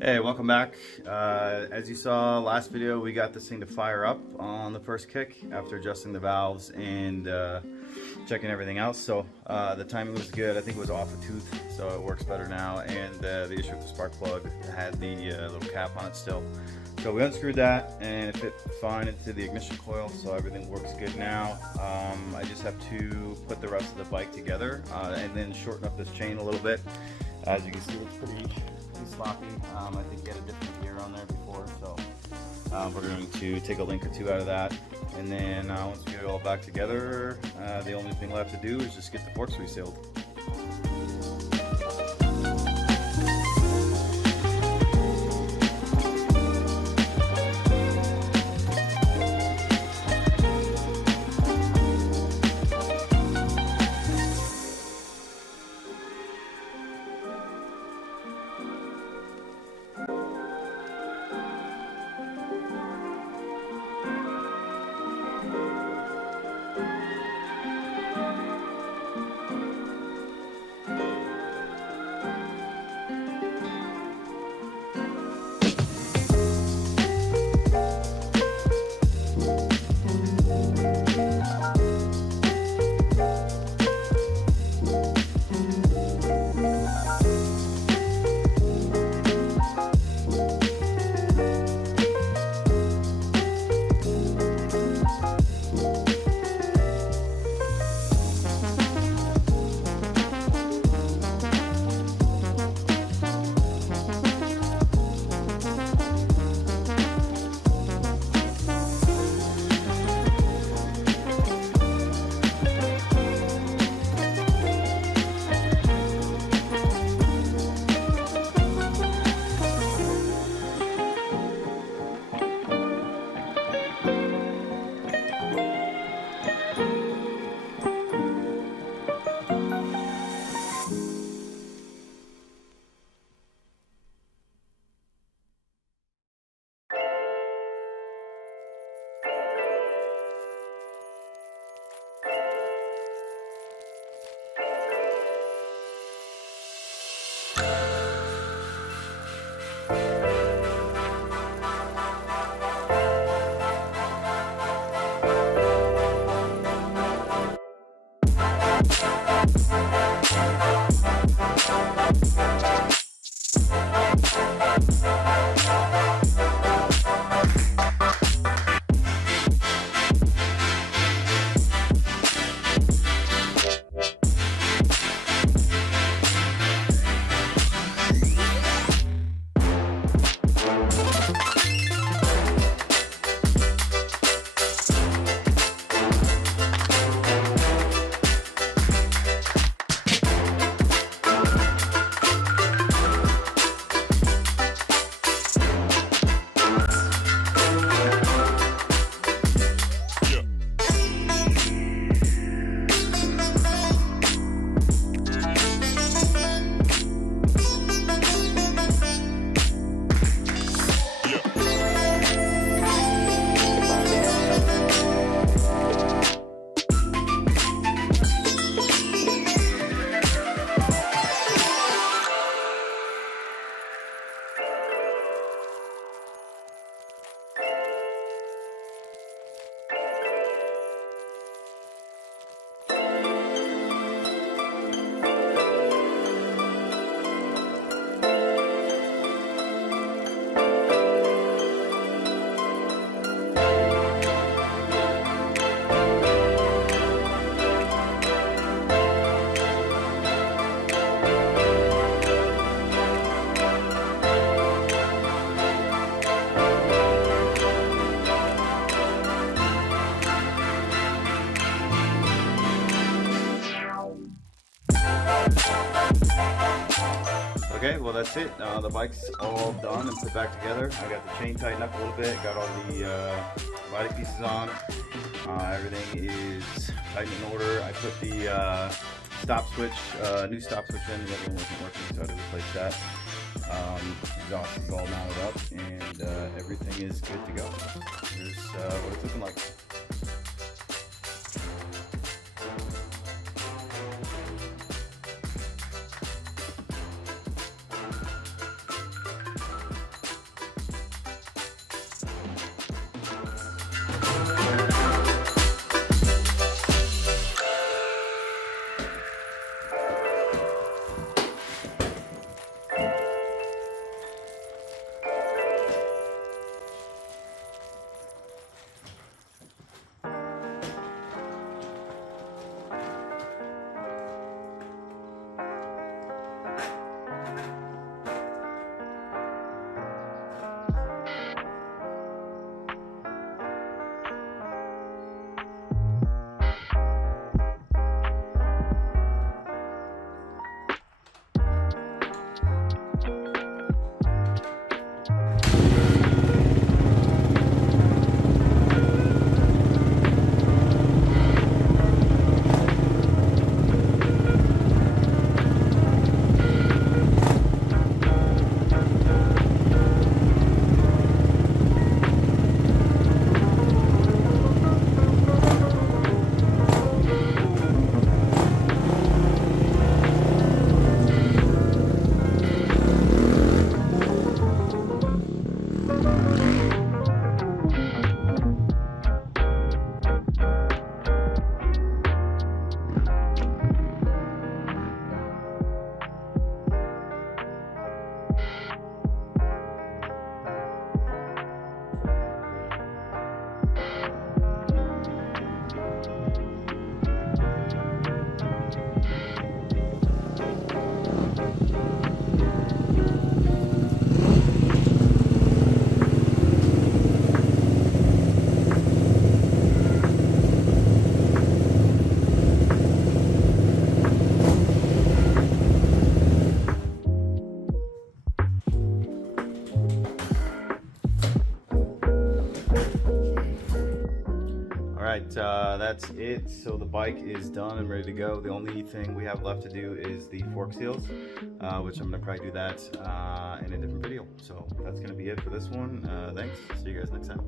Hey, welcome back. As you saw last video, we got this thing to fire up on the first kick after adjusting the valves and checking everything else. So the timing was good. I think it was off a tooth, so it works better now. And the issue with the spark plug had the little cap on it still. So we unscrewed that and it fit fine into the ignition coil, so everything works good now. I just have to put the rest of the bike together and then shorten up this chain a little bit. As you can see, it's pretty sloppy. I think you had a different gear on there before, so we're going to take a link or two out of that, and then once we get it all back together, the only thing left to do is just get the forks resealed. Okay, well that's it. The bike's all done and put back together. I got the chain tightened up a little bit, got all the body pieces on. Everything is tight in order. I put the stop switch, new stop switch in. The other one wasn't working, so I had to replace that. Exhaust is all mounted up, and everything is good to go. Here's what it's looking like. Alright, that's it. So the bike is done and ready to go. The only thing we have left to do is the fork seals, which I'm going to probably do that in a different video. So that's going to be it for this one. Thanks. See you guys next time.